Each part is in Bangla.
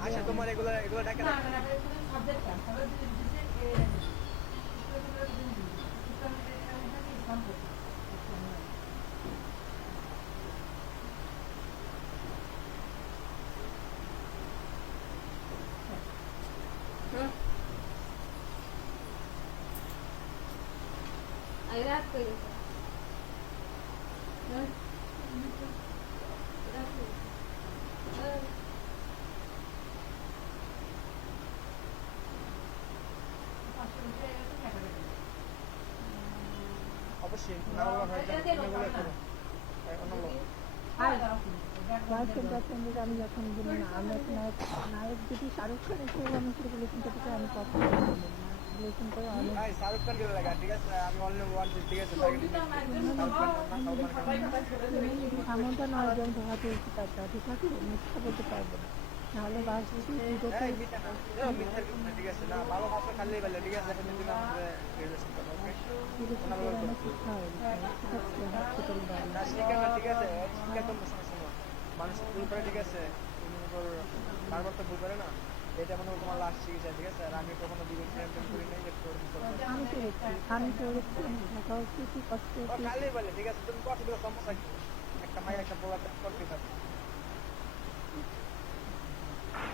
আচ্ছা তোমার এগুলো ডাকে না অবশ্যই নাম্বার হয় আমি যখন বলি না আমি একটা নায়ক যদি শাহরুখ খান একটু মানুষের রিলেশন করতে চাই আমি কখনো রিলেশন করে অনেক শাহরুখ খান গেলে লাগা ঠিক আছে আমি অনলি ওয়ান ঠিক আছে এমনটা নয় যে আমি ধোয়াতে উঠতে পারতাম ঠিক আছে মিথ্যা বলতে পারবো না নাহলে বাসছি ঠিক আছে না ভালো ভাষা খালি বলে ঠিক আছে এখন যদি আমরা রিলেশন করব ওকে ঠিক আছে শিক্ষা তো মানুষ ভুল করে ঠিক আছে বারবার তো ভুল করে না এটা মনে তোমার লাস্ট চিকিৎসা ঠিক আছে আর আমি কখনো দিকে প্রেম করি নাই যে খালি বলে ঠিক আছে তুমি কত সমস্যা কি একটা মায়ের একটা বড় করতে পারবে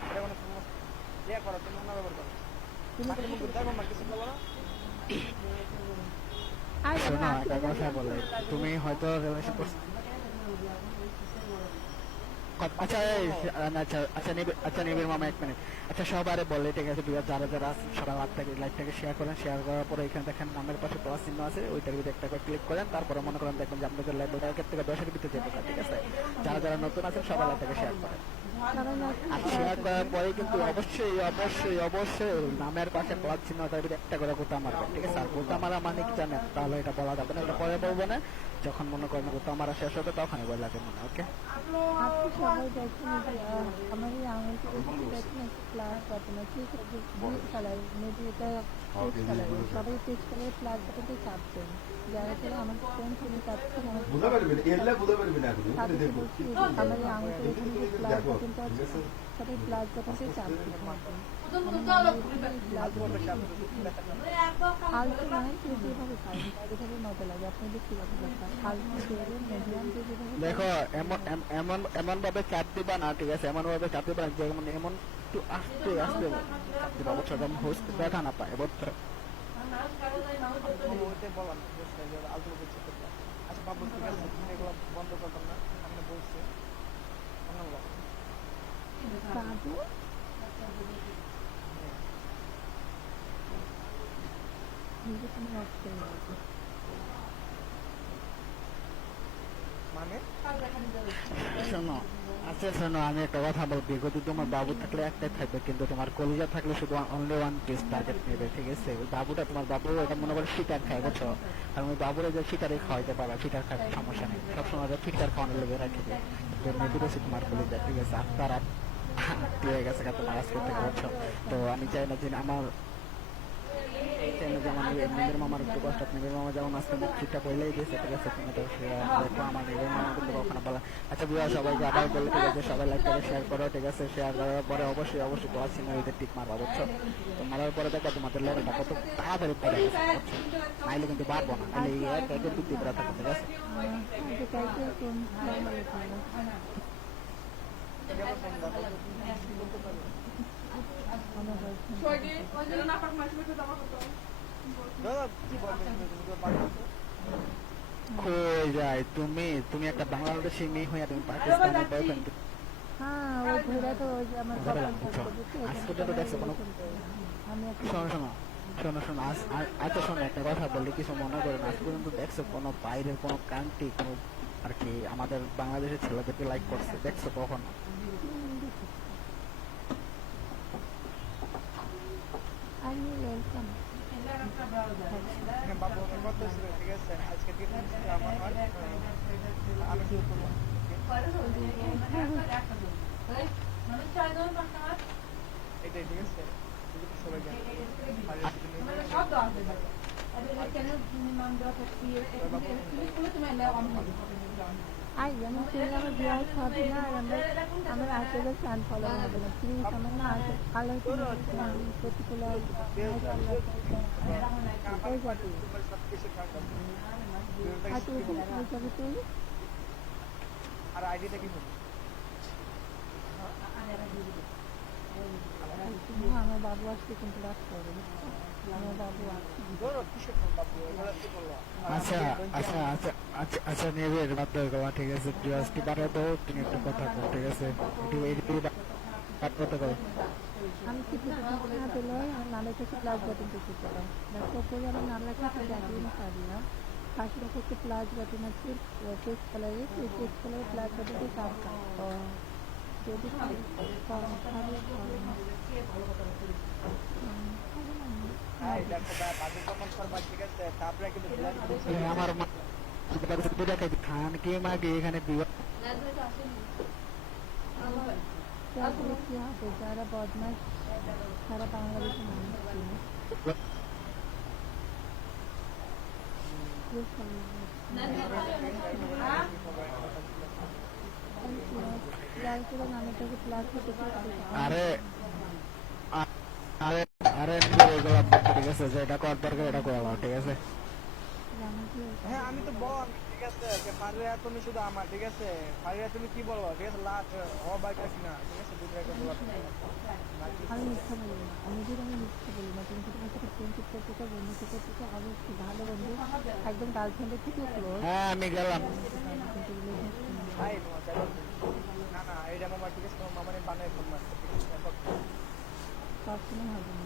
এটা কোনো সমস্যা ইয়া করো তুমি না ব্যবহার করো তুমি ধর্ম মার কিছু বলো না শোনো একটা কথা বলে তুমি হয়তো রিলেশন করছো আচ্ছা আচ্ছা আচ্ছা আচ্ছা নিবিড় মামা এক মিনিট আচ্ছা সবারে বলে ঠিক আছে যারা যারা সবাই লাইভটাকে শেয়ার করেন শেয়ার করার পরে এখানে দেখেন নামের পাশে প্লাস চিহ্ন আছে ওইটার ভিতরে একটা করে ক্লিক করেন তারপরে মনে করেন দেখবেন যে আপনাদের লাইভটা একের থেকে 10-এর ভিতরে যেতে পারে ঠিক আছে যারা যারা নতুন আছেন সবাই লাইভটাকে শেয়ার করেন আর শেয়ার করার পরে কিন্তু অবশ্যই অবশ্যই অবশ্যই নামের পাশে প্লাস চিহ্নটার ভিতরে একটা করে গোটা মারবেন ঠিক আছে আর গোটা মারা মানে কি জানেন তাহলে এটা বলা যাবে না এটা পরে বলবো না যখন মনে করেন গোটা মারা শেষ হবে তখনই বলা যাবে মনে ওকে আপনি সবাই দেখছেন আমার এই আঙুলটা দেখছেন একটা ফ্ল্যাশ বাটন আছে ব্লু কালার মেবি এটা পেজ কালার সবাই পেজ কালার ফ্ল্যাশ বাটনটা চাপছেন যারা যারা আমার ফোন ফোনে চাপছেন বুঝতে পারবেন এগুলা বুঝতে পারবেন না আমার এই আঙুলটা এখানে যে ফ্ল্যাশ বাটনটা আছে সবাই ফ্ল্যাশ বাটনটা চাপছেন হালকা মানে যেভাবে খাই যেভাবে মজা লাগে আপনাদের কিভাবে হালকা করে মিডিয়াম যেভাবে দেখো এমন এমন এমন ভাবে চাপ দিবা না ঠিক আছে এমন ভাবে চাপ দিবা যেমন এমন একটু আস্তে আস্তে চাপ দিবা বছর যেমন হোস্ট ব্যথা না পায় বছর আচ্ছা বাবু ঠিক আছে তুমি এগুলো বন্ধ করতাম না আমি বলছি বাবু মানে শোনো আচ্ছা শোনো আমি একটা কথা বলবি যদি তোমার বাবু থাকলে একটাই থাকবে কিন্তু তোমার কলিজা থাকলে শুধু অনলি ওয়ান পিস টার্গেট নেবে ঠিক আছে ওই বাবুটা তোমার বাবু এটা মনে করে ফিটার খায় বুঝছো কারণ ওই বাবুরা যে ফিটারে খাওয়াইতে পারবে ফিটার খায় সমস্যা নেই সবসময় ফিটার খাওয়ানোর লেগে রাখবে নেবে বেশি তোমার কলিজা ঠিক আছে আপনার হয়ে গেছে তোমার আজকে থেকে বুঝছো তো আমি চাই না যে আমার নিবের মামার একটু কষ্ট নিবের মামা যেমন আজকে মুক্তিটা পড়লেই দিয়েছে ঠিক আছে তুমি তো দেখো আমার নিবের মামা কিন্তু কখনো বলা আচ্ছা বুঝা সবাইকে আবার বলে ঠিক আছে সবাই লাইকটাকে শেয়ার করো ঠিক আছে শেয়ার করার পরে অবশ্যই অবশ্যই তোমার সিনারিতে টিক মারবা বুঝছো তো মারার পরে দেখো তোমাদের লেভেলটা কত তাড়াতাড়ি পড়ে গেছে নাইলে কিন্তু পারবো না নাহলে এই এক একের বুদ্ধি করা থাকবে ঠিক আছে কই যায় তুমি তুমি একটা বাংলাদেশি মেয়ে হইয়া তুমি পাকিস্তানের বয়ফ্রেন্ড আজ পর্যন্ত দেখছো কোনো শোনো শোনো শোনো শোনো আচ্ছা শোনো একটা কথা বললে কিছু মনে করেন আজ পর্যন্ত দেখছো কোনো বাইরের কোনো কান্ট্রি কোনো আর কি আমাদের বাংলাদেশের ছেলেদেরকে লাইক করছে দেখছো কখনো ঠিক আছে আজকে আমার আমি এটাই ঠিক আছে সবাই আই যেমন তুমি আমার বিয়ার হবে না আর আমার আসলে চান ফলো হবে না প্লিজ আমার না আল্লাহ পার্টিকুলার ওই যাবে তোমার সবকিছু খারাপ আর তুই ওই যাবে তুই আর আইডিটা কি হবে আমার বাবু আসছে কিন্তু রাখতে হবে আমার বাবু আসছে ধরো কিসের বাবু এগুলো কি বললো আচ্ছা আচ্ছা আচ্ছা আচ্ছা আচ্ছা নেবে বাদ দাও এগুলো, ঠিক আছে ডিভাইসটি বাড়াও তো তুমি একটা কথা কো, ঠিক আছে একটু এই বাদ করতে করো। আমি কি না পেলে আমার নামের কাছে প্লাস বাটন করতে পারলাম দেখো করে আমার নাম লেখা আছে জাকিরিন সাদিয়া পাশে রেখে একটা প্লাস বাটন আছে টেক্সট কালারে সেই টেক্সট কালারে প্লাস বাটনটা চাপ দাও যদি হ্যাঁ দেখো বাজে কখন করবা ঠিক আছে তারপরে কিন্তু আমার দেখাই খান কে মাগে এখানে বিবাহ কি হবে যারা বদমাস সারা বাংলাদেশে মানুষ নামেটাকে প্লাস আরে আরে আরে এগুলো ঠিক আছে যেটা কর দরকার এটা করে নাও, ঠিক আছে হ্যাঁ আমি তো বল ঠিক আছে ফারিয়া তুমি শুধু আমার ঠিক আছে ফারিয়া তুমি কি বলো ঠিক আছে লাস্ট ও বাইক আছে না ঠিক আছে দুটো একটা বলো আমি মিথ্যা বলি না আমি যদি আমি মিথ্যা বলি না তুমি যদি আমার সাথে ফ্রেন্ডশিপ করতে চাও বন্ধুত্ব করতে চাও অবশ্যই ভালো বন্ধু একদম গার্লফ্রেন্ডের থেকে ক্লোজ হ্যাঁ আমি গেলাম কিন্তু ভাই তোমার চাই না না এইটা মামা ঠিক আছে তোমার মামা বানায় ফোন মারছে ঠিক আছে সবসময় হবে না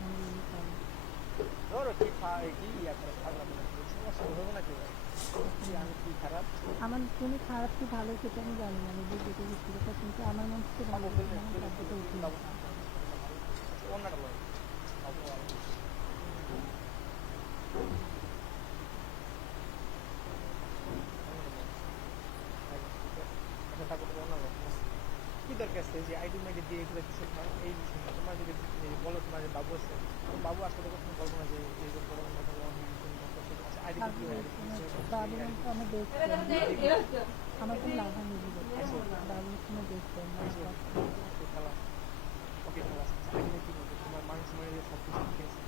আমি বলি তাই ধরো কি কি ইয়া করে খারাপ সমস্যা হবে না কি ভাই আমি কি খারাপ আমার তুমি খারাপ কি ভালো সেটা আমি জানি না আমি বুঝতে পারছি কথা কিন্তু আমার মন থেকে ভালো শব্দটা উঠে অন্যটা বলো কি দরকার আছে যে আইডি মাইডি দিয়ে এগুলো কিছু এই বিষয়টা তোমার যদি বলো তোমার যে বাবু আছে বাবু আসলে কখনো বলবো না যে এই যে বড় কথা আইডি কি হয় বাবু আমার বেস্ট আমার কোনো লাভা নেই বাবু কোনো বেস্ট খেলা ওকে খেলা আইডি কি বলবো তোমার মানুষ মানে যে সব কিছু ঠিক আছে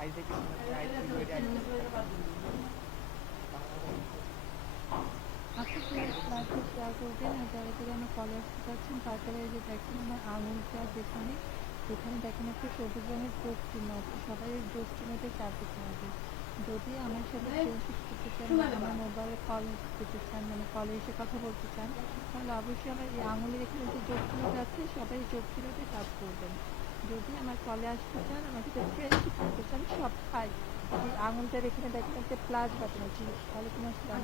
আইডি কিছু না আইডি আপনি ক্লাসে শেয়ার করবেন আর যারা যারা আমার ফলো আসতে পারছেন তারপরে যে দেখেন আমার আঙুলটা যেখানে সেখানে দেখেন একটা সবুজ রঙের যোগ চিহ্ন আছে সবাই যোগ চিহ্নতে চাপ দিতে হবে যদি আমার সাথে ফ্রেন্ডশিপ করতে চান বা আমার মোবাইলে কল দিতে চান মানে কলে এসে কথা বলতে চান তাহলে অবশ্যই আমার এই আঙুলের এখানে যে যোগ চিহ্নটা আছে সবাই যোগ চিহ্নতে চাপ করবেন যদি আমার কলে আসতে চান আমার সাথে ফ্রেন্ডশিপ করতে চান সবাই এই আঙুলটার এখানে দেখেন একটা প্লাস বাটন আছে ওয়ালাইকুম আসসালাম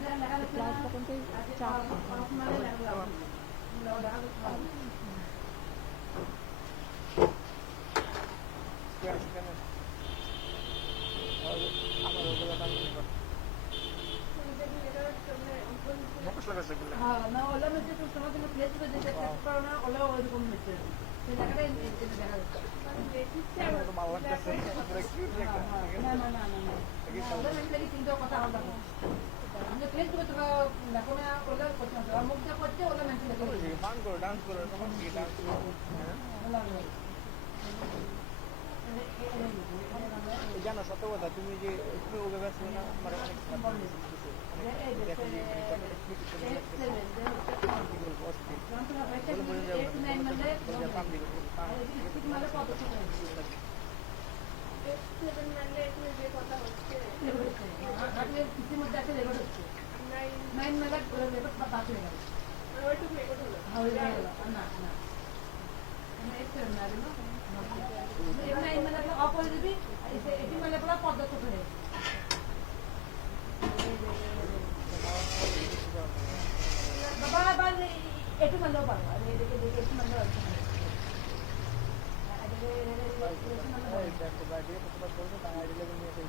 প্লাস বাটনটা চাপ আমার ওগুলো দাম মুখোশ লাগাচ্ছে এগুলো না ওলা মেসে তো তোমার জন্য প্লেস করে যেতে পারো না ওলা ওইরকম মেসে সেই জায়গাটা দেখা যাচ্ছে আমার তো ভালো লাগতেছে পুরো কিউট একটা না না না না ওলা মেসে লাগি তিনটা কথা আলাদা আমি প্লেস করে তো দেখো না ওলা কথা আর মুখটা করতে ওলা মেসে লাগি গান করো ডান্স করো তোমার কি ডান্স করো হ্যাঁ ওলা জানো সত্য কথা তুমি যে তুমি ওকে ব্যস্ত না আমার অনেক দেখো যে অপরিধি এটি মানে পুরো পদ্মা চোখে বাবা আবার একটু মানলেও পারবো আমি এদিকে দেখে একটু মানলেও দেখো বাইরে কতটা করবে তার আইডি লেভেল নিয়ে সেই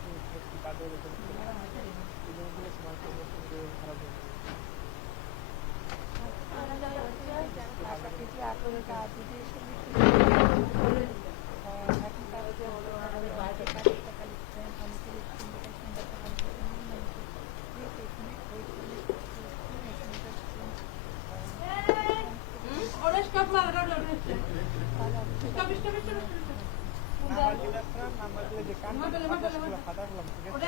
কাজে এই জিনিসগুলো স্মার্টফোন খারাপ হয়ে নাম্বার দিলে আসলাম, নাম্বার দিলে যে কান ফাটাগুলো ফাটাগুলো ঠিক আছে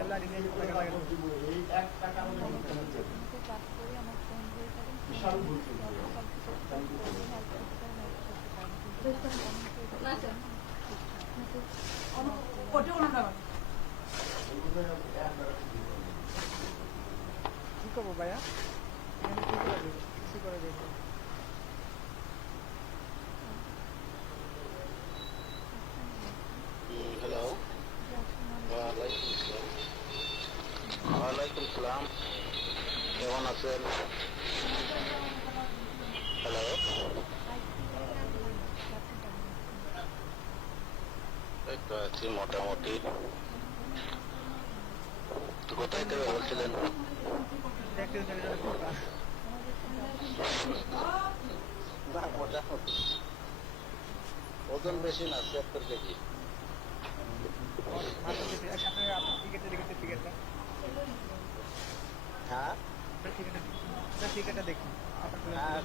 এলা দিনে টাকা লাগে আমাকে কাজ করে আমার ফোন দিয়ে কি করবো ভাইয়া এখানে কি করে দেবো কিছু করে দেবো হ্যালো ওয়ালাইকুম সালাম কেমন আছেন হ্যালো এই তো আছি মোটামুটি তো কোথায় থেকে বলছিলেন দেখতে দেখতে কোথা না মোটামুটি ওজন বেশি না ৭০ কেজি আচ্ছা ঠিক আছে আপনার টিকেটটা দেখতে টিকেটটা হ্যাঁ টিকেটটা দেখুন হ্যাঁ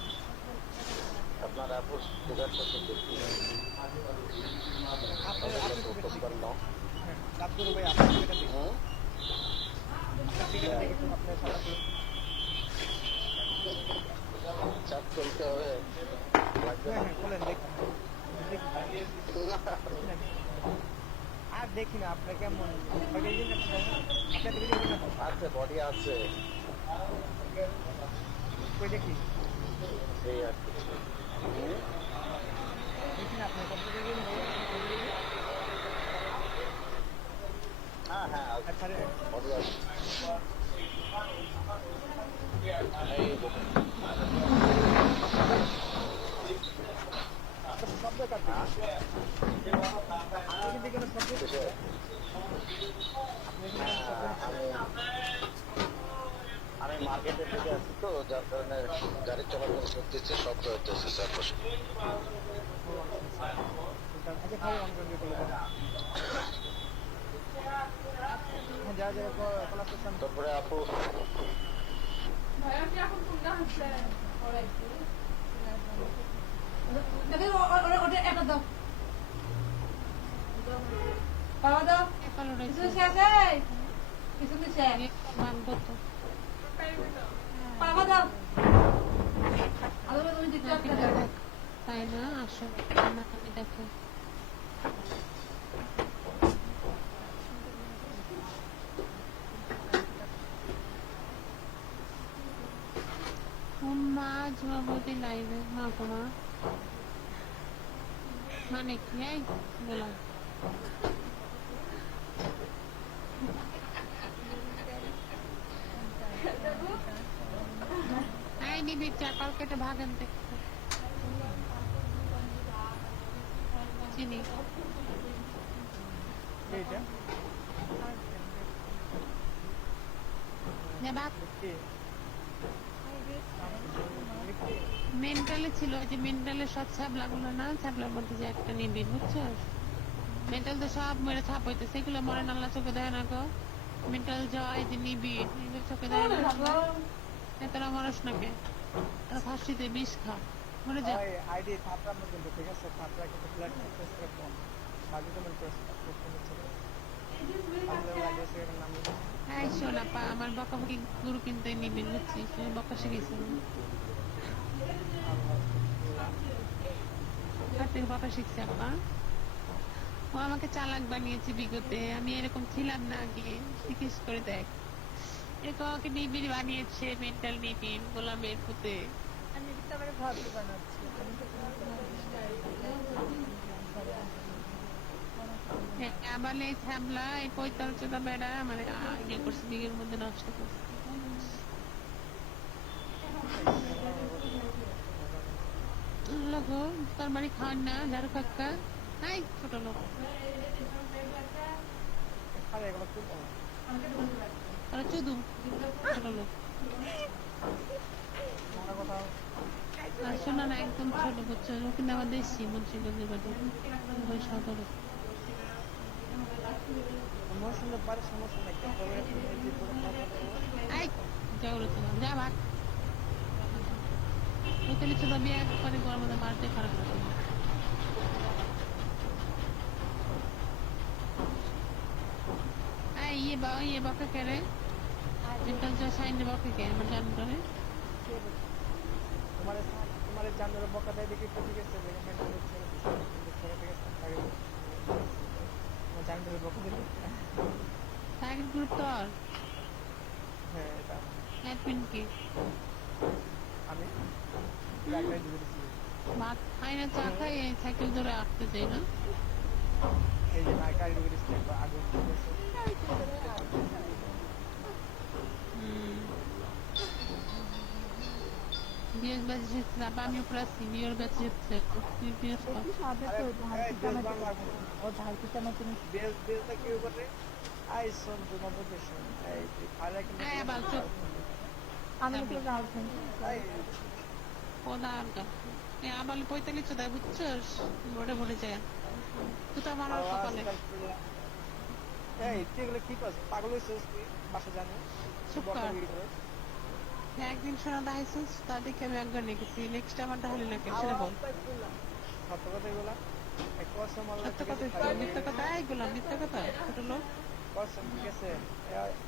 আপনার আপুর টিকারটা তো দেখি আব্দুল ভাই আপনার টিকেটটা দেখুন হুম আপনার টিকেটটা দেখুন আপনার সারা চাপ চলতে হবে লাগবে না বলেন দেখুন আর দেখি না আপনার কেমন আপনার আছে বডি আছে কই দেখি এই আর কিছু দেখি না আপনার কত দেখি হ্যাঁ হ্যাঁ আচ্ছা রে বডি আছে এই দেখুন শব্দ কাটবে আপনি কিন্তু কোনো শব্দ কিসে? আপনি কিন্তু কোনো শব্দ আমি মার্কেটের দিকে আছি তো যার কারণে গাড়ি চলাচল করতেছে শব্দ হইতেছে চারপাশে আচ্ছা ভাই অন করে বলে দেন হ্যাঁ যা যা ক্লাস করছেন তারপরে আপু পাওয়া দাও কিছু শেষে কিছু দিছে পাওয়া দাও আলো তুমি দিতে তাই না আসো আমি দেখো মা জবাবতী লাইভে মা তোমার মানে কি এই বললাম এই নিবি চাপাল কেটে ভাগেন দেখতে চিনি এইটা যে ভাগ কি মেন্টালে ছিল যে মেন্টালে সব ছাবলা গুলো না ছাবলার মধ্যে যে একটা নিবি বুঝছো মেন্টাল তো সব মেরে ছাপ হইতে সেগুলো মরে নাল্লা চোখে দেয় না গো মেন্টাল জয় যে নিবি এগুলো চোখে দেয় না তোরা মানুষ নাকি তোরা ফাঁসিতে বিষ খা মরে যা আইডি থাপড়ার মধ্যে কিন্তু ঠিক আছে থাপড়া কিন্তু ব্লাড টেস্ট কম বাকি তোমার টেস্ট করতে হচ্ছে আমাদের আইডি এর নাম এই শোনা পা আমার বকাবকি গুরু কিনতে নিবি বুঝছিস তুমি বকা শিখেছি আর থেকে বকা শিখছে আপা ও আমাকে চালাক বানিয়েছে বিগতে আমি এরকম ছিলাম না আগে জিজ্ঞেস করে দেখ এরকম আমাকে নিবিড় বানিয়েছে মেন্টাল নিবিড় গোলামের পুতে আমি তো আমার ভাবি বানাচ্ছি আবার এই ছাবলা এই পৈতাল চোদা বেড়া মানে ইয়ে করছে দিকের মধ্যে নষ্ট করছে লোক তোর বাড়ি খাওয়ান না ঝাড়ু কাকা নাই ছোট লোক আরে এগুলো খুব তারা চুদু ছোট লোক মনে কথা আর শোনা না একদম ছোট বুঝছো কিন্তু আমাদের এসছি মুন্সিগঞ্জের বাড়ি সদরে সমস্যা পারে সমস্যা নাই কিন্তু যে পুরো এই যাও রে যা ভাগ ওই তাহলে ছোট বিয়ে করে গরম মধ্যে মার देखा रखा ये बाका कह रहे इंटर जो साइन ने बाका कह मैं जान रहे তোমার জানার বকাটাই দেখি তো ঠিক আছে দেখে মেন্টাল হচ্ছে ঠিক আছে আগে তোমার জানার বকা দিল साइकिल ग्रुप तो और হ্যাঁ এটা एडमिन की আমি ব্যাকলাইট দিয়ে দিছি बात खाई ना चाहता है साइकिल दौड़े आते जाए ना এই যে নায়িকা আইডি করে দিছি আগে Bias budget trabalho para cima e o budget bias দেখি সাথে তো ও ধার পিছনে তুমি বেলটা কি করে আই সন তোমার প্রফেশন এই আর একটা Eh, balto. আমি তো গার্লফ্রেন্ড Oda arga. আবার পয়তা লিচু দেয় বুঝছস বড়ে বড়ে যায় তুই তো আমার আর কপালে এই তুই এগুলো কি করছিস পাগল হইছিস তুই বাসা জানি চুপ কর। একদিন শোনা দেখাইছিস তার দিকে আমি একবার নেগেছি নেক্সট আমার দেখালি না কেন সেটা বল সত্য কথা এগুলা এক কসম আল্লাহ সত্য কথা মিথ্যা কথা এইগুলো মিথ্যা কথা ছোট লোক কসম ঠিক আছে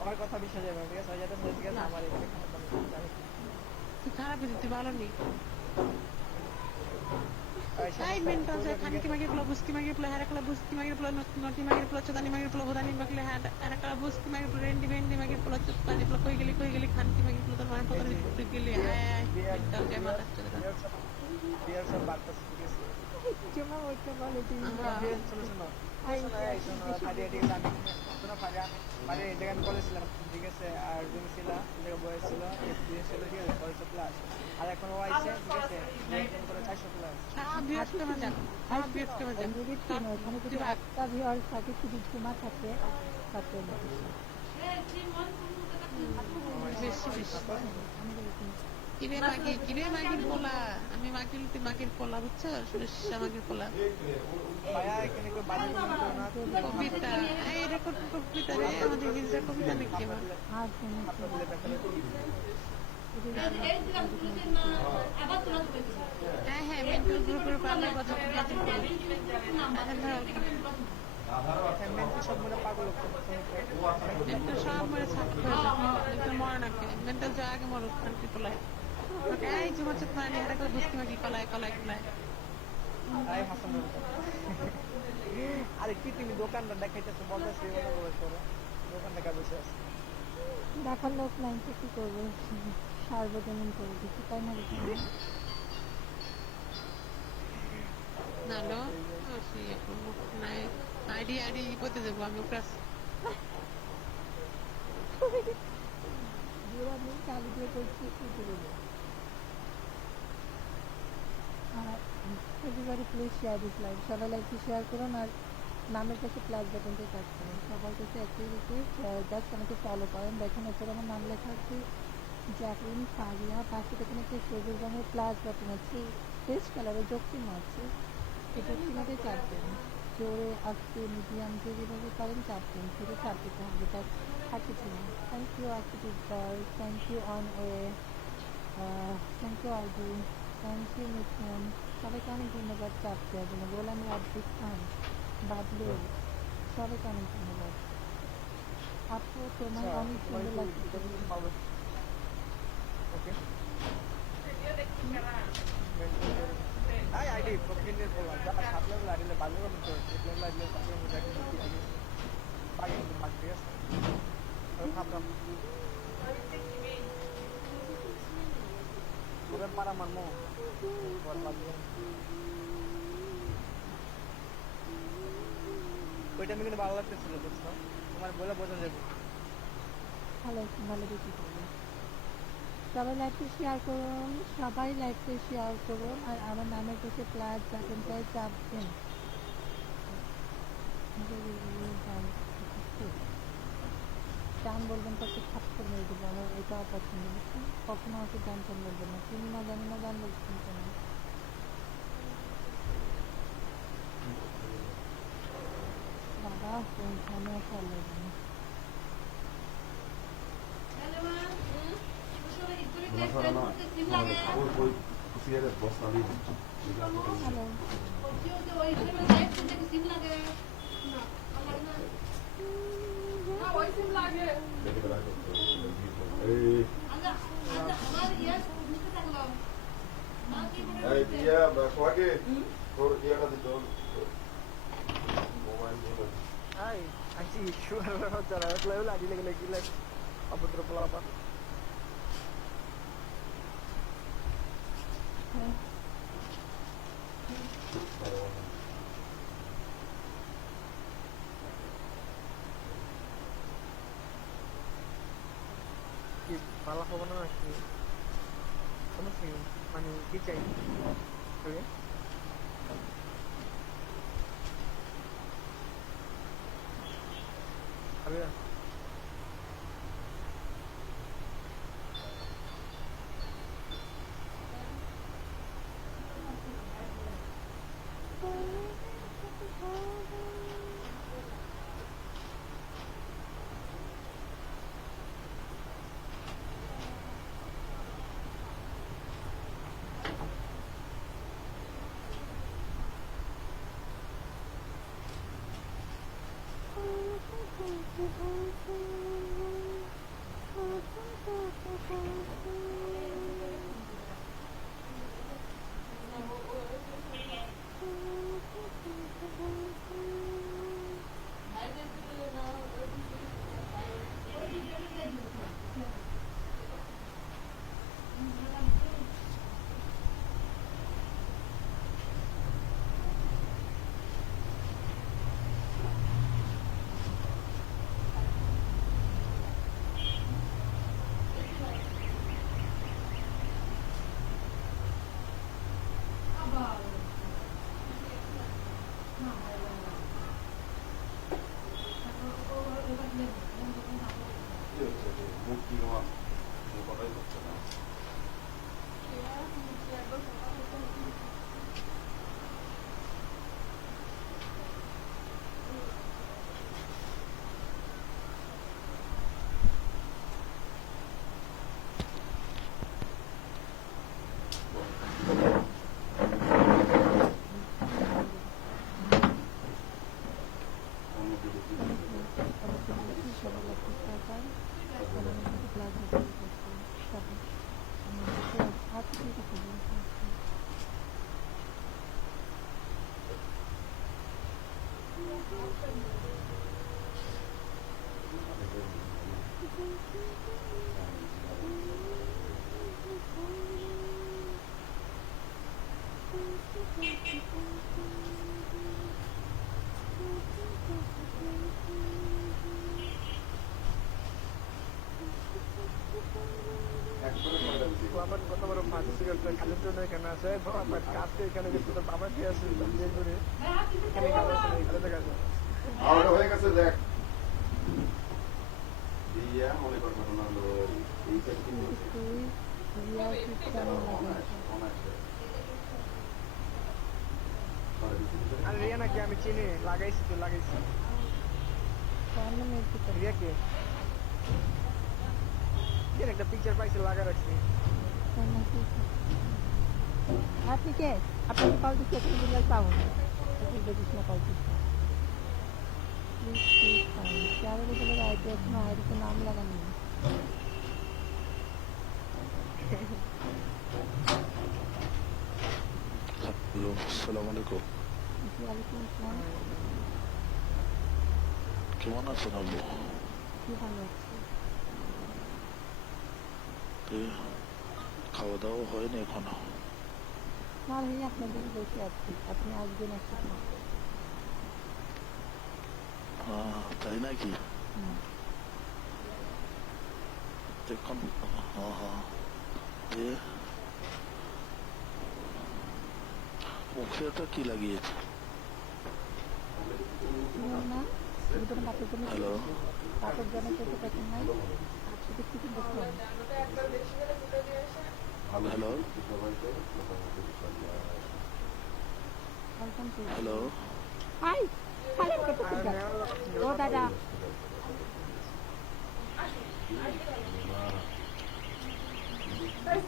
আমার কথা বিশ্বাস যাবে ঠিক আছে যাতে ঠিক আছে আমার এখানে জানি তুই খারাপ হয়েছিস তুই ভালো নেই Ay, mental saya kan ki magi pula buski magi pula hara kala buski magi pula noti magi pula chotani magi pula bodani magi pula hara kala buski magi pula rendi magi pula chotani pula koi geli khan ki magi pula tomar potar ni geli ay mental saya mata chota বিয়ার সব বার্তা ঠিক আছে জমা হইতে বলে তুমি বিয়ার শোনো শোনো ফারিয়া ঠিক আছে আমি শোনো ফারিয়া ফারিয়া এই জায়গায় আমি বলেছিলাম ঠিক আছে আর তুমি ছিল এই জায়গায় বয়স ছিল এক্সপিরিয়েন্স ছিল ঠিক আছে 400 প্লাস আর এখন ও আইছে ঠিক আছে করে 400 plus bias ke macam bias ke macam যদি তিন ওখানে যদি একটা ভিউয়ার থাকে শুধু তোমার থাকে তাতে বেশি বেশি কিরে মাগির পোলা আমি মাগির পোলা বুঝছো সুরেশা মাগির পোলা ভাইয়া এখানে কই বাজে কোনো না কবিতা এই রেকর্ড কবিতা রে আমাদের হিজরা কবিতা লিখতে পারে আর তুমি আপনাদের ব্যাপারে হ্যাঁ মেন্টাল গ্রুপের পারলে কথা সব মনে পাগল মেন্টাল সব মেরে ছাত্র মেন্টাল মরে নাকি মেন্টাল যা আগে মরো শান্তি পোলায় এই জমা চোখ মানে এটা করে বুঝতে মাগি কলায় আই হাসান আরে কি তুমি দোকানটা দেখাইতেছো বলতেছি ওটা বলে করো দোকানটা কাজ বসে আছে দেখার লোক নাই তো কি করবো সার্বজনীন করে দিচ্ছি তাই না নালো সেই এখন নাই আইডি করতে যাবো আমি ওকে আমি চালু দিয়ে করছি কি করবো আর everybody please share this live সবাই লাইভটি শেয়ার করুন আর নামের কাছে প্লাস বাটনটি টাচ করুন সবার কাছে একটাই রিকোয়েস্ট জাস্ট আমাকে ফলো করেন দেখুন এরপর আমার নাম লেখা আছে জ্যাকলিন ফারিয়া পাশে দেখুন একটা সবুজ রঙের প্লাস বাটন আছে পেস্ট কালারের যোগ চিহ্ন আছে এই যোগ চিহ্নতে চাপ দেন জোরে আস্তে মিডিয়াম যে যেভাবে পারেন চাপ দেন শুধু চাপ দিতে হবে তার আর কিছু না thank you architect girls thank you on way thank you ID thank you Mithun সবাইকে অনেক ধন্যবাদ চাপ দেওয়ার জন্য গোলাম রাব্বিক খান বাদলু সবাইকে অনেক ধন্যবাদ আপু তোমার অনেক সুন্দর লাগছে ওকে আই আইডি প্রোফাইলের বলা যা সাত লেভেল আইডিলে ভালো করে তো এক লেভেল আইডিলে তারপরে মধ্যে একটা বুদ্ধি আছে পাগে কিন্তু ভাগ ঠিক আছে আর খাবলাম ওরে পারা মানমো বরবাদ ওইটা আমি কিন্তু ভালো লাগতেছিল বুঝছো তোমার বলে বোঝা যাবে ভালো দেখি করবো সবাই লাইভটি শেয়ার করুন সবাই লাইভটি শেয়ার করুন আর আমার নামের কাছে প্লাস বাটনটায় চাপ দেন গান বলবেন তো থাপ্পড় মেরে দেবো আমার এটা অপছন্দ বুঝছেন কখনো আমাকে গান টান বলবেন না চিনি না জানি না গান বলছেন কেন বাবা কোনখানে আসা লাগবে ওই সিগারেট বস্তা দিয়ে ওই সিমের লাইট করতে কি সিম লাগে না ভালো লাগে না না ওই সিম লাগে আচ্ছা আমার ইয়া নিতে থাকলাম মা কি বলে এই দিয়া সোহাগে তোর ইয়াটা দিত মোবাইল দিয়ে Ay, aquí, suara cara, lalu lagi, apa terus apa? Malah kau mana lagi? Kamu sih, mana kicai? Oke. Ada. আমার কত বড় ফাঁসি সিগারেট কাজের জন্য এখানে আসে আমার কাজটা এখানে যে তোর বাবা কি আছে বিয়ে করে এখানে কাজ আছে এখানে দেখা যায় আমার হয়ে গেছে দেখ দিয়া মনে কর ঘটনা হলো এই সাইড আর রিয়া নাকি আমি চিনি লাগাইছি তো লাগাইছি রিয়া কে একটা পিকচার পাইছি লাগা রাখছি আপনি কে আপনাকে কল দিচ্ছি আপনি দিলে পাবো না দেখিস না কল দিচ্ছি চারের উপরে আইডি আছে না আইডিতে নাম লাগানো হ্যালো আসসালামু আলাইকুম ওয়ালাইকুম আসসালাম কেমন আছেন আব্বু কি ভালো আছে খাওয়া দাওয়া হয়নি এখনো না ভাই আপনাদের বসে আছি আপনি আসবেন একটা তাই নাকি দেখুন মুখে এটা কি লাগিয়েছে না বাপের জন্য হ্যালো বাপের জন্য খেতে পেতেন নাই শুধু কিছু দেখলাম হ্যালো হ্যালো হাই খালি করতে ও দাদা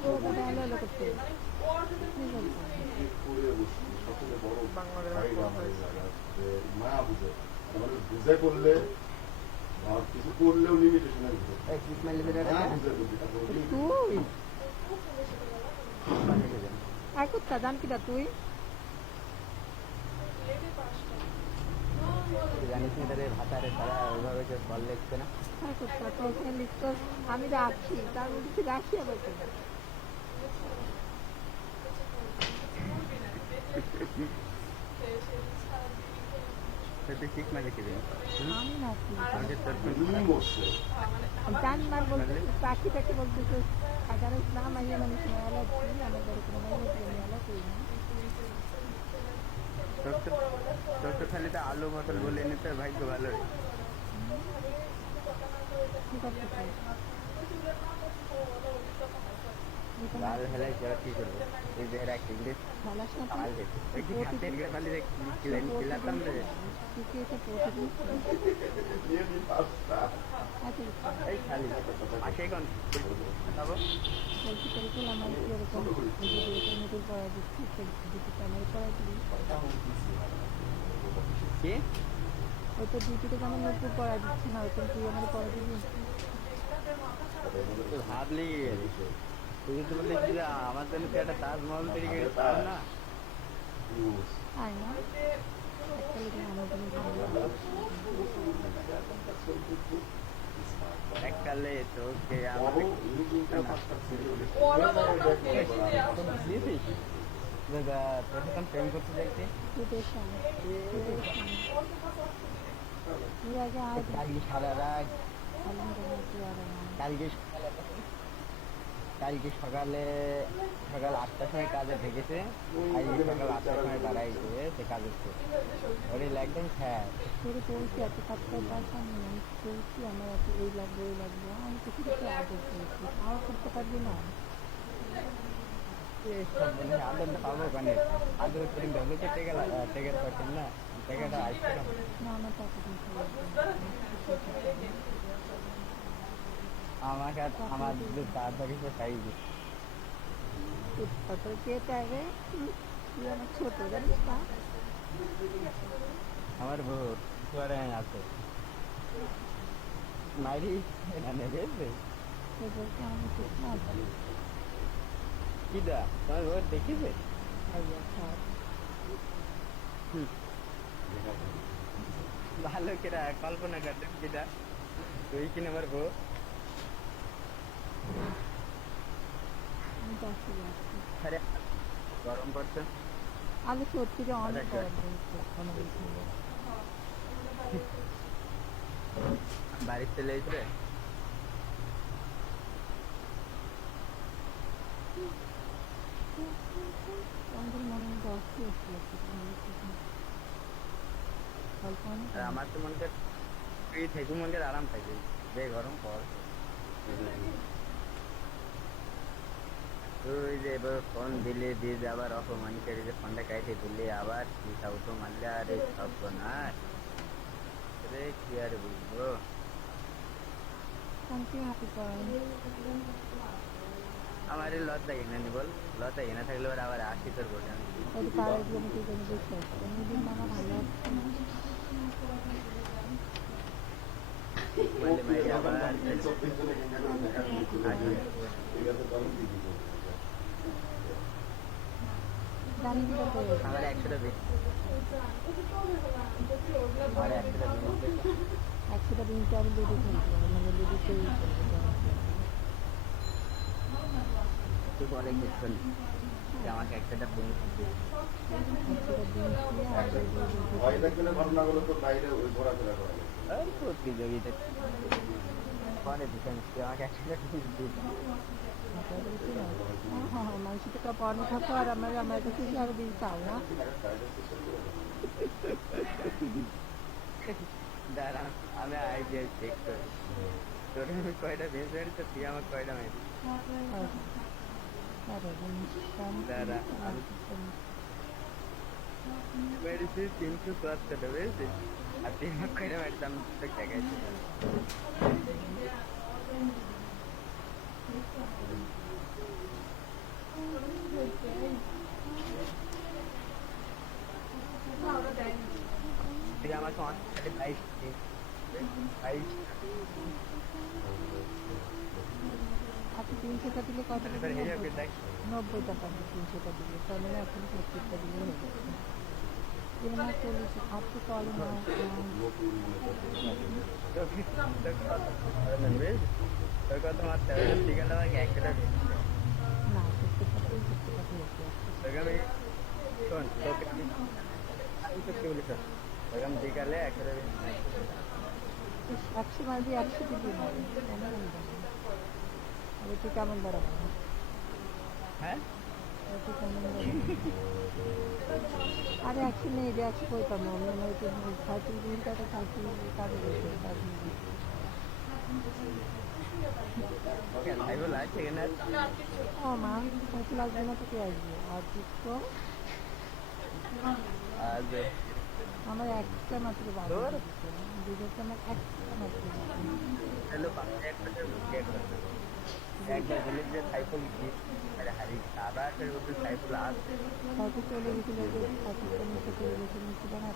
ও দাদা হলো করতে বড় বাংলাদেশ ভাইরা বড় আমার এই হয়েছে। জায়গায় যে না বুঝে মানে বুঝে করলে আর কিছু করলেও লিমিটেশনের ভিতরে না বুঝে করলে তারপর তুই আর কোথা জান কিটা তুই জানিস না তাদের ভাষারে তারা ওইভাবে যে বল লিখছে না আর কোথা তো ওখানে লিখতো আমি রাখছি তার মধ্যে তুই রাখি আবার কেন? তুই ঠিক মানে কি আমি নাকি বসছে জানবার বলতে পাখিটাকে বলতেছে সাধারণ ইসলাম আইয়া মানুষ মেয়ালা ছিল আমাদের কোনো মেয়ালা করি না তোর তো খালি তো আলু মতন বলে নিতে ভাগ্য ভালো কি করতে চাই লাল হেলাই যারা কি করবো এই যে রাখি ইংলিশ ভালাস না আল তুই দেখি ওই কি হাতের গেলে খালি খিলাতাম রে তুই কি এটা পড়তে দিস নিয়ে দিন পাঁচটা আচ্ছা এই খালি আসে কোন যাবো বলছি পরিকল আমার এরকম নতুন পড়া দিচ্ছি দুটো আমার পড়া দিবি কি ওই তো ডিউটিতে আমার নতুন পড়া দিচ্ছি না ওইটা তুই আমার পড়া দিবি তো ভাবলি তুই তো বললি যে আমার জন্য তুই একটা তাজমহল তৈরি করে পাও না আয় না একটা লোক আমার জন্য ভালো এককালে তোকে আমার দিয়েছিস তোর এখন প্রেম করতে দেখছি তোদের সামনে তুই আগে আয় কালকে সারা রাত সালাম জানাই তুই আর কালকে সকালে সকাল 8টার সময় কাজে ঢেকেছে আজকে সকাল 8টার সময় বাড়াইছে সে কাজের ওরে একদম হ্যাঁ তোর বলছি এত কাজ করবার সামনে আমি বলছি আমার এত এই লাগবে আমি কিছু কিছু আদর করেছি আমার করতে পারবি না আদরটা পাবো কানে আদর করে ঢলে তো টেকের পাচ্ছেন না টেকেটা আসছে না না আমার টাকা দিতে লাগবে আমাকে আমার তাড়াতাড়ি চাই তারপরে কে চাইবে তুই আমার ছোট জানিস না আমার বউ ঘরে আছে মাইরি না নেবে সে বলছে আমার ছোট না কি দা তোমার বউ দেখিছে ভাইয়া খারাপ ভালো কিরা কল্পনা করতেন কিটা তুই কিনে আমার বউ আমি যাচ্ছি যাচ্ছি আরে গরম পড়ছে আমি সত্যি যে অনেক গরম হয়েছে আমাদের সঙ্গে বাড়ির চলে এসে আমাদের মনে হয় দশটি এসেছিল আর আমার তো মনে তুই থেকে মনে আরাম থাকে যে গরম পর তুই যে এবার ফোন দিলে দিয়ে যে আবার অপমান করে যে ফোনটা কাইটে দিলে আবার কি তো মারলে আরে সব না রে কি আর বলবো শান্তি হাতে করেন আমার লজ্জা কিনে বল লজ্জা কিনে থাকলে আবার আসি তোর বলে আমি ওই পাড়ার জন্য কি জন্য বসে আছে এমনি মামা ভালো আছে বললে মাই আবার সব পিছনে কিনে করে দেখা ঠিক আছে তো আমি দিদি জানি কি করতে আমার 100টা বেশি আমার 100টা বেশি একশোটা দিনটা আমি লুডো খেলবো মানে লুডো তৈরি করবো তুই বলে কিছু যে আমাকে একটা ফোন একশোটা দিন ভয় থাকবে না ঘটনাগুলো তো বাইরে ওই ঘোরাফেরা করা যায় আর প্রতিযোগিতা পরে দিচ্ছেন তুই আমাকে একটা হ্যাঁ মানুষ তো পর্ণ থাকো আর আমার কাছে আর দিন চাও না দাঁড়া আমি আইডিয়া চেক করি তোর আমি কয়টা বেশ বেড়ি তো তুই আমার কয়টা মেয়েছি দাঁড়া আমি মেরেছি 370 বুঝেছিস আর তুই আমার কয়টা মেরেছি আমি তো দেখাইছি আমাকে অনেক 22 আপনি 300টা দিলে কত টাকা এবার হেরে ওকে দেখ 90 টাকা 300টা দিলে তার মানে এখন 70টা দিলে হয়ে যাচ্ছে কেনা চলেছে আপনি কল না তোর কথা মারতে হবে ঠিকানা আমাকে 1 টাকা দিন না 70টা 70টা হয়ে যাচ্ছে তোকে আমি শোন তোকে আমি সত্যি বলি শোন তোকে আমি বিকালে 1 টাকা দিন 100 মাঝে 100 টি দিয়ে নেবে এটি কেমন দাঁড়াবে হ্যাঁ এটি কেমন দাঁড়াবে আরে 100 নেই 100 কই পাবো আমি হয়তো সাইকেল দিন টাকা সাইকেল কাটে গেছে তার ওকে লাইভ লাইভ থেকে না ও মা সাইকেল আসবে না তো কে আসবে আর তো আজ আমার একটা মাত্র বাড়ি দুটোতে আমার একটা মাত্র হ্যালো পাশে একটা গেট করতে একবার বলে যে সাইকেল গিফট আরে হারি আবার একটা রূপে সাইকেল আসছে হয়তো চলে গেছিল যে সাইকেলটা নিচে চলে গেছে নিচে না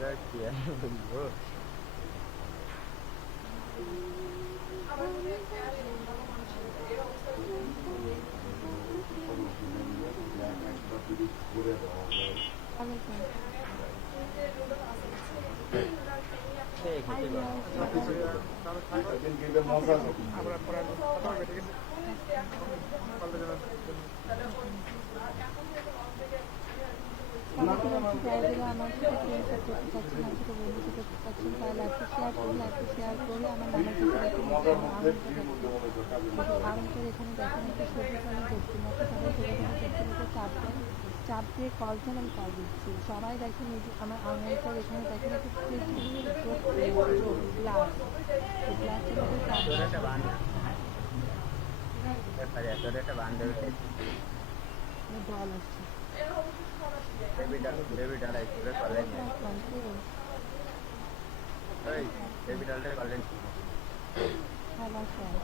তাই কি আর বলবো আমরা পরে কথা হবে ঠিক আছে আমার সাথে ফ্রেন্ডশিপ করতে চাচ্ছেন আমার সাথে বন্ধুত্ব করতে চাচ্ছেন তাহলে লাইফে শেয়ার করলে আমার নাম্বারটা আরাম করে এখানে দেখেন একটা ছবি ফোনে দেখছি না সবাই ছবি ফোনে দেখছেন একটা চাপ দিয়ে কল চান আমি কল দিচ্ছি সবাই দেখেন এই যে আমার আঙুলটার এখানে দেখেন একটা গ্লাস জল আসছে হ্যাঁ বাসায়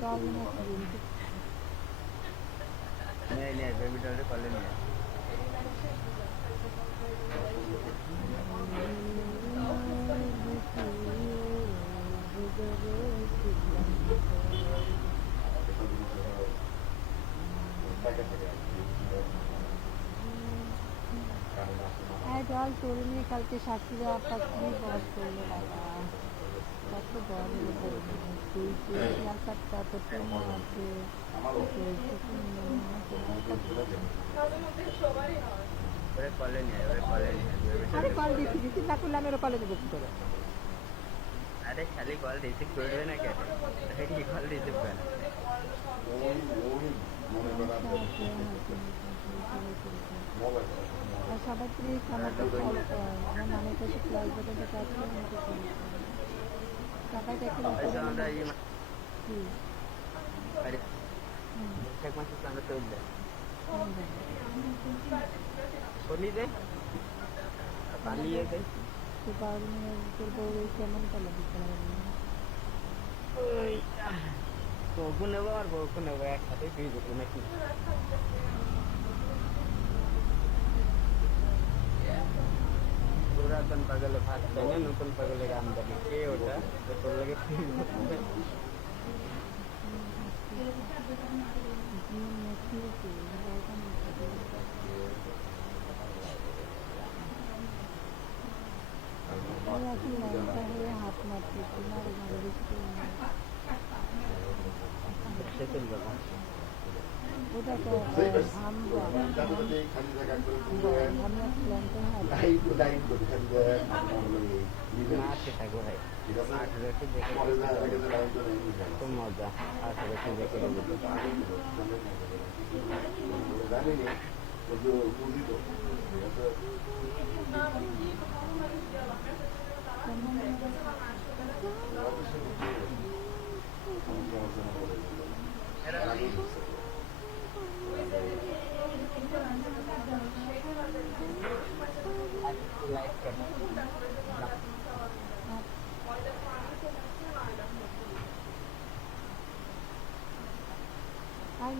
জল नहीं बेबी डॉल कॉलेज में হ্যাঁ জল তোরে নিয়ে কালকে শাশুড়ি আপনার কি বস করলো বাবা কত বড় তুই খেয়াল কাটটা তো ট্রেন আছে আরে কল দিচ্ছি না করলে আমি ওরা কলে দেবো কি করে अरे खाली कॉल रिसीव करबे ना क्या अरे कॉल रिसीव कर আর সবাই প্লিজ আমাকে ফলো করেন আমার নামের কাছে প্লাস বাটনটা কাজ করে আমাকে ফলো করেন সবাই দেখেন ऐसा আমরা ये কি अरे एक मास আমরা তো দে বলি দে পালিয়ে দে তো পারলে তোর বউ কেমন কালো দিতে বউকে নেবো আর বউকে নেবো একসাথে ফিরে যেতে নাকি পুরাতন পাগলে ভাত খাইলে নতুন পাগলের আমদানি কে ওটা তোর লাগে হাত মারতে ওটা তো আমরা আমি প্ল্যানটা মাঠে থাকবো ভাই মাঠে রেখে দেখে তো মজা মাঠে রেখে দেখে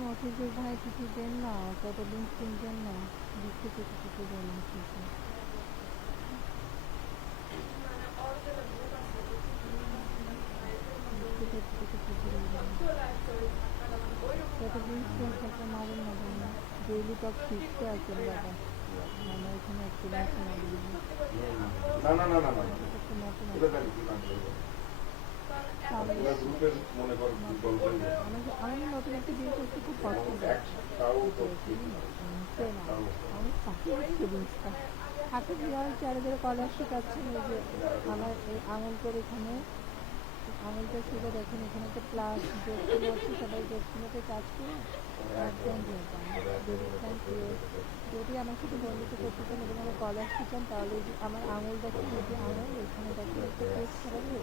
মফিজুর ভাই কিছু দেন না, কতদিন কিনবেন না, দিচ্ছে কিছু দেন কিছু। কতদিন স্কুল থাকতে মারেন না কেন, ডেইলি টক শিখতে আসেন বাবা, মানে এখানে একটু মাসে না না না না না এটা জানি কি নাম বলবো এটা গ্রুপের মনে কর গল্প আমি নতুন একটা জিনিস হচ্ছে খুব পছন্দ, একটাও তো অনেক পাখি জিনিসটা হাতে দেওয়া হচ্ছে, আর এদের স্কলারশিপ আছে। এই যে আমার এই আঙুলটার এখানে আঙুলটা শুধু দেখেন এখানে একটা প্লাস যোগ হচ্ছে, সবাই যোগগুলোতে কাজ করে একদম যদি আমার সাথে বন্ধুত্ব করতে চান এবং আমার স্কলারশিপ চান তাহলে আমার আঙুল দেখেন, যদি আঙুল এখানে দেখেন একটা টেস্ট করাবে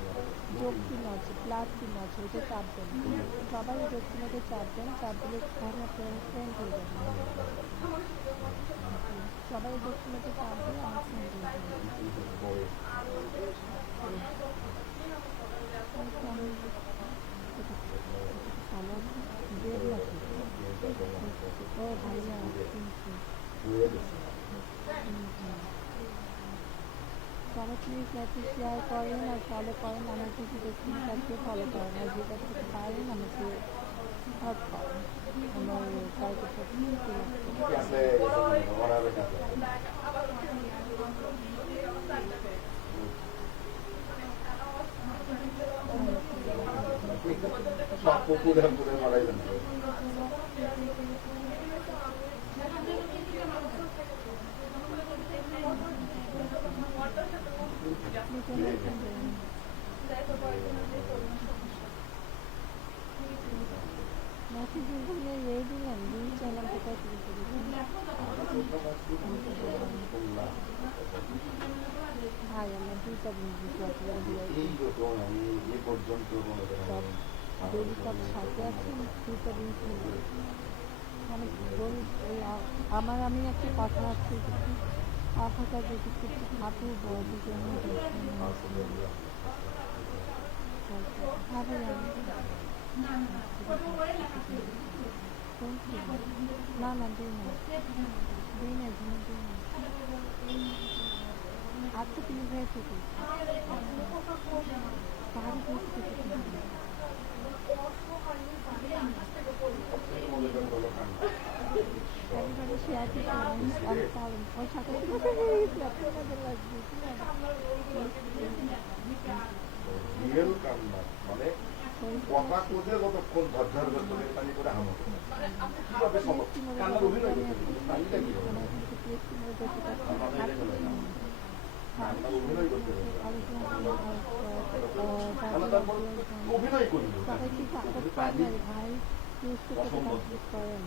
যোগ চিহ্ন আছে, প্লাস চিহ্ন আছে, ওইটা চাপ দেন, সবাই যোগ চিহ্নতে চাপ দেন, চাপ দিলে ঘরে আপনার ফ্রেন্ড হয়ে যাবে, সবাই যোগ চিহ্নতে চাপ দিয়ে আমার ফ্রেন্ড হয়ে যাবে। ও ভাইয়া সবাই প্লিজ মেসেজ শেয়ার করেন আর ফলো করেন, আমার কিছু দেখতে ফলো করেন, আর যেটা থেকে পারেন আমাকে হেল্প করেন, আমার কালকে সব পুকুরে মারাই যাবে এই দিলেন দুই চ্যানেল কোথায় শুরু করেছেন ভাই, আমার দুইটা এই পর্যন্ত ডেলি সব সাথে আছেন, দুইটা জিনিস মানে আমার আমি একটা কথা আছে কিছু কথাটা যে কিছু হাঁটু বয়সের জন্য না না দিই না আচ্ছা প্লিজ হয়ে থেকে পাহাড়ি everybody share the comments and follow ওই সাথে রিয়েল কান্না মানে কথা কোথায় যতক্ষণ ঝরঝর করে পানি করে হামো কিভাবে সম্ভব কান্নার অভিনয় করতে পানিটা কি হবে অভিনয় করতে হবে অভিনয় করি ভাই করেন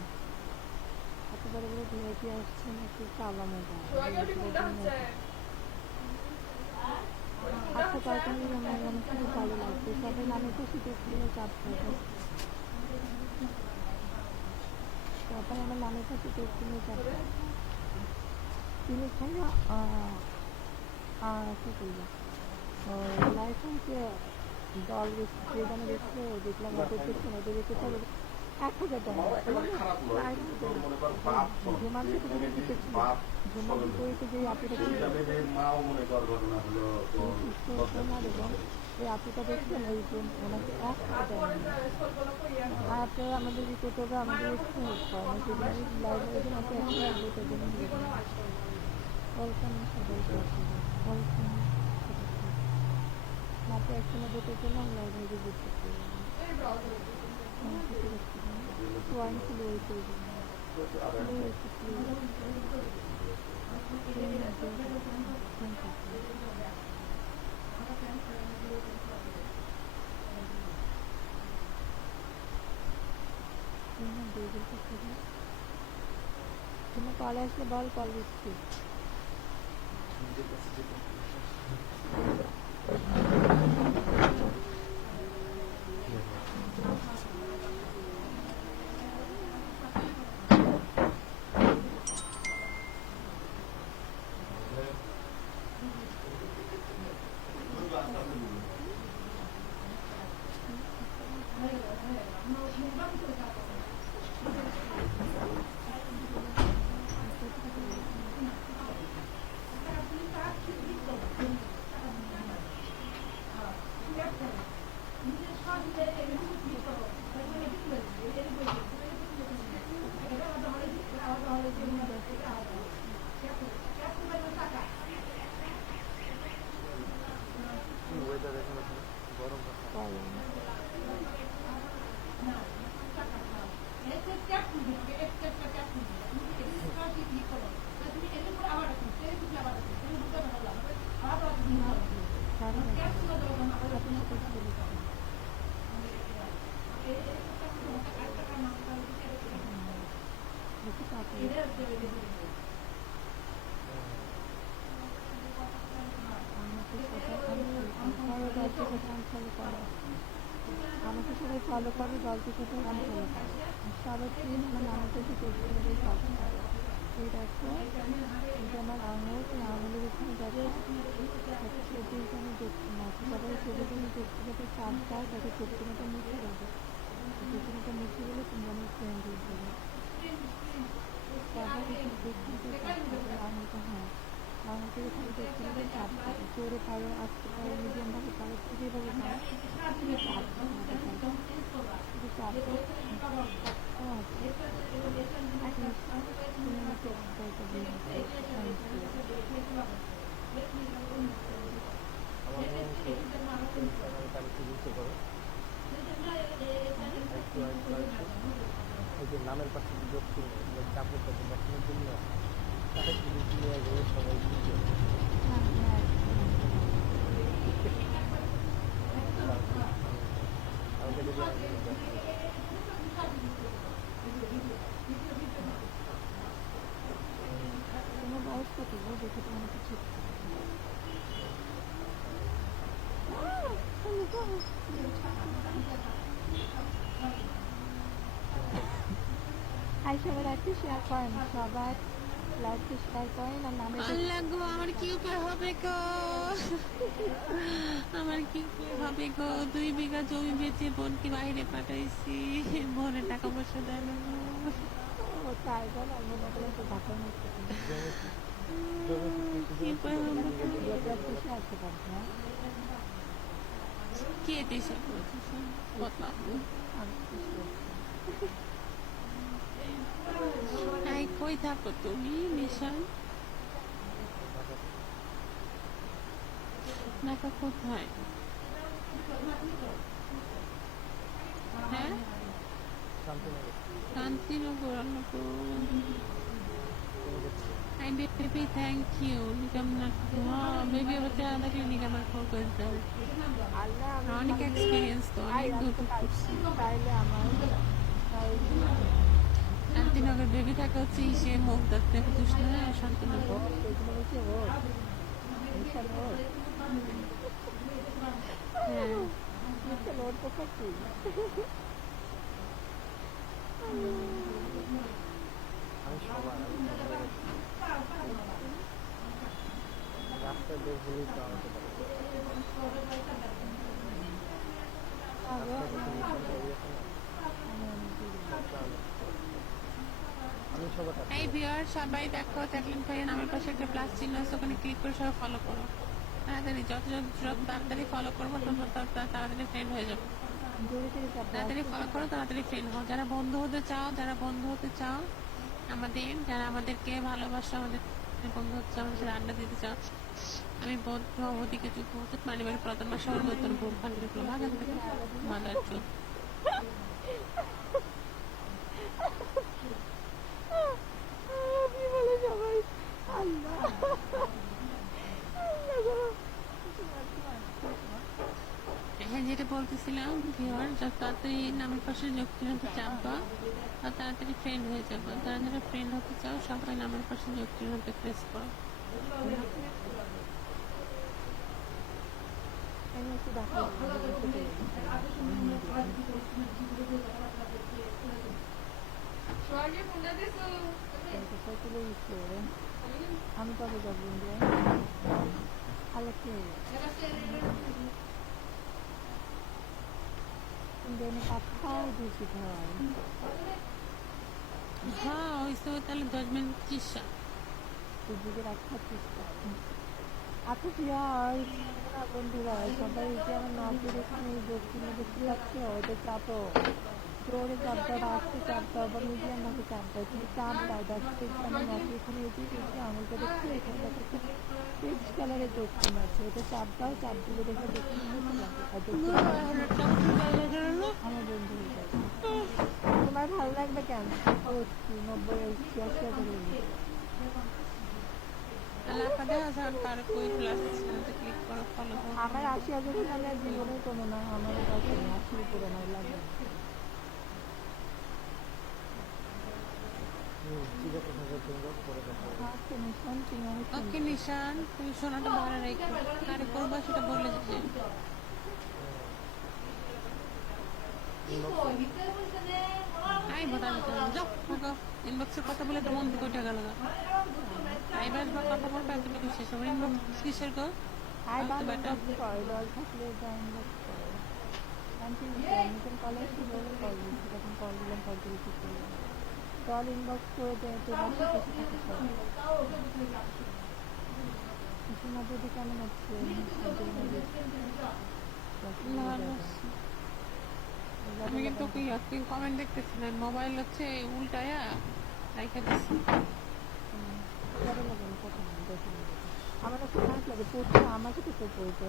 এত বড় বড় ভিআইপি আসছেন একটু কালা মজা আচ্ছা কয়েকদিন আমার অনেক খুব ভালো লাগছে, সবাই নামে তো শীতের দিনে চাপ থাকে, সবাই আমার নামে তো শীতের দিনে চাপ থাকে তিনি খাইয়া কি করবো লাইফ হচ্ছে দল যেখানে দেখছে দেখলাম ওদের দেখছেন ওদের দেখে চলো 1000 টাকা যে আপুটা দেখছেন ওই ওনাকে 1000 টাকা আর আপনারা আমাদের রিপোর্টাররা আমাদের একটু হেল্প করেন, সেদিন লাইভের জন্য আপনি একটা রিপোর্টের জন্য ওয়েলকাম সবাইকে ওয়েলকাম আপনি একসময় ভোটের জন্য আমি লাইভে রিপোর্ট করতে ওয়াইনফুল ওই করে তুমি কলে আসলে বল কল দিচ্ছি পারলাম না। সাড়ে নটা আপনার সাথে বলেছি। বেশি তাড়াতাড়ি আমাকে সবাই ফলো করে গল্পের সাথে আনফলো করে সবার টিম মানে আমাকে সাথে ফলো করে। এই দেখো এটা আমার আঙুল, এই আঙুলের এখানে যাবে সেটি এখানে সবাই সেদিকে ব্যক্তিগত চাপ দাও তাকে চুক্তিটা মুছে দেবে। চুক্তিটা মুছে গেলে তুমি আমার ফ্রেন্ড হয়ে যাবে। সবাই ব্যক্তিগত আঙুলটা হ্যাঁ আঙুলটা এখানে ব্যক্তিগত চাপ দেবে। জোরে পারো আসতে পারো মিডিয়াম ভাবে পারো যেভাবে পারো চাপ চাপ তুমি আমাকে এক্সারসাইজটা দিয়ে নামের পাশে যোগ কাপড় দেখানোর জন্য তাদের নিয়ে গেলে সবাই তোমার বয়স কত দেখে তো অনেক কিছু সবাই লাইভটি শেয়ার করেন, সবাই লাইভটি শেয়ার করেন আর নামে আল্লাহ গো আমার কি উপায় হবে গো, আমার কি উপায় হবে গো। 2 বিঘা জমি বেচে বোনকে বাইরে পাঠাইছি, বোনের টাকা পয়সা দেয় না গো। ও তাই বল আর মনে করলে তো ঢাকার মধ্যে কি উপায় হবে গো? দেশে আসতে পারবে না কে দেশে কথা আই কই থাকো তুমি মিশন নাকা কোথায়? হ্যাঁ Shantinagar Hi baby, thank you. Nikam na baby hote aada clinic amar call করে দেবে। অনেক এক্সপেরিয়েন্স তো অনেক দূর তাইলে আমার শান্তিনগর বেবি থাকা হচ্ছে সে মুখ দেখতে বুঝিস না শান্তিনগর আমি সবার রাস্তায় বেশ বলেই তো আমাকে এই ভিউয়ার সবাই দেখো চ্যাটলিন ভাইয়ের নামের পাশে একটা প্লাস চিহ্ন আছে, ওখানে ক্লিক করে সবাই ফলো করো তাড়াতাড়ি। যত তাড়াতাড়ি ফলো করবো তত তাড়াতাড়ি ফ্রেন্ড হয়ে যাবো। তাড়াতাড়ি ফলো করো, তাড়াতাড়ি ফ্রেন্ড হও। যারা বন্ধু হতে চাও আমাদের, যারা আমাদেরকে ভালোবাসো, আমাদের বন্ধু হচ্ছে, আমাদের সাথে আড্ডা দিতে চাও, আমি বন্ধু ওদিকে যুদ্ধ হতে পারিবার প্রধান মাসে ওর বেতন ভুল ফান্ডে ভাগা থেকে মাদার চোখ হ্যাঁ যেটা বলতেছিলাম ভিউয়ার, যত তাড়াতাড়ি নামের পাশে যোগ চিহ্নতে চাপবা তত তাড়াতাড়ি ফ্রেন্ড হয়ে যাবো। যারা যারা ফ্রেন্ড হতে চাও সবাই নামের পাশে যোগ চিহ্নতে প্রেস করো। আমি কবে যাবো আলোকে কোথায় দিয়েছি ভাই হ্যাঁ হয়েছে তাহলে 10 মিনিট চিকিৎসা দিদিকে রাখার চেষ্টা। আচ্ছা প্রিয়া বন্ধুরা সবাই যে আমার নজর এখানে যোগ চিহ্ন দেখতে পাচ্ছ ওদের চাপো ফ্লোরে চাপ দাও, রাস্তায় চাপ দাও বা মিডিয়াম ভাবে চাপ দাও, কিন্তু চাপ দাও দেখো এখানে নাকি এখানে এদিকে আঙুলটা দেখছো এখানে দেখো একটা পেজ কালারের চোখটি আছে, এটা চাপ দাও, চাপ দিলে দেখো দেখতে মতো লাগে আর দেখতে আমার বন্ধু হয়ে যাবে। তোমার ভালো লাগবে কেন? 90-86 করে আমার 80,000 আমার জীবনে কোনো না, আমার কাছে 80 উপরে আমার লাগবে না। আচ্ছা নিশান তুমি অনেক ওকে নিশান, তুমি সোনাটা ভালো রেখে কারে করবা সেটা বলে দিতে। আই বটা যাও থাকো, ইনবক্সের কথা বলে তো মন থেকে ওঠা গেল। আইবার বা কথা বলবে এতটুকু শেষ হবে। ইনবক্স কিসের গো? আই বাবা করে দল থাকলে যাই ইনবক্স করে আন্টি নিশান কলেজ কি বলে কল দিচ্ছি, তখন কল দিলাম, কল করে ঠিক করলাম, কল ইনবক্স করে দেয় তোমার সাথে দিদি কেমন আছে? আমি কিন্তু কমেন্ট দেখতেছিলেন, মোবাইল হচ্ছে উল্টায়া রাইখা দিচ্ছি। আমার খারাপ লাগে পড়তে, আমার সাথে তো পড়তে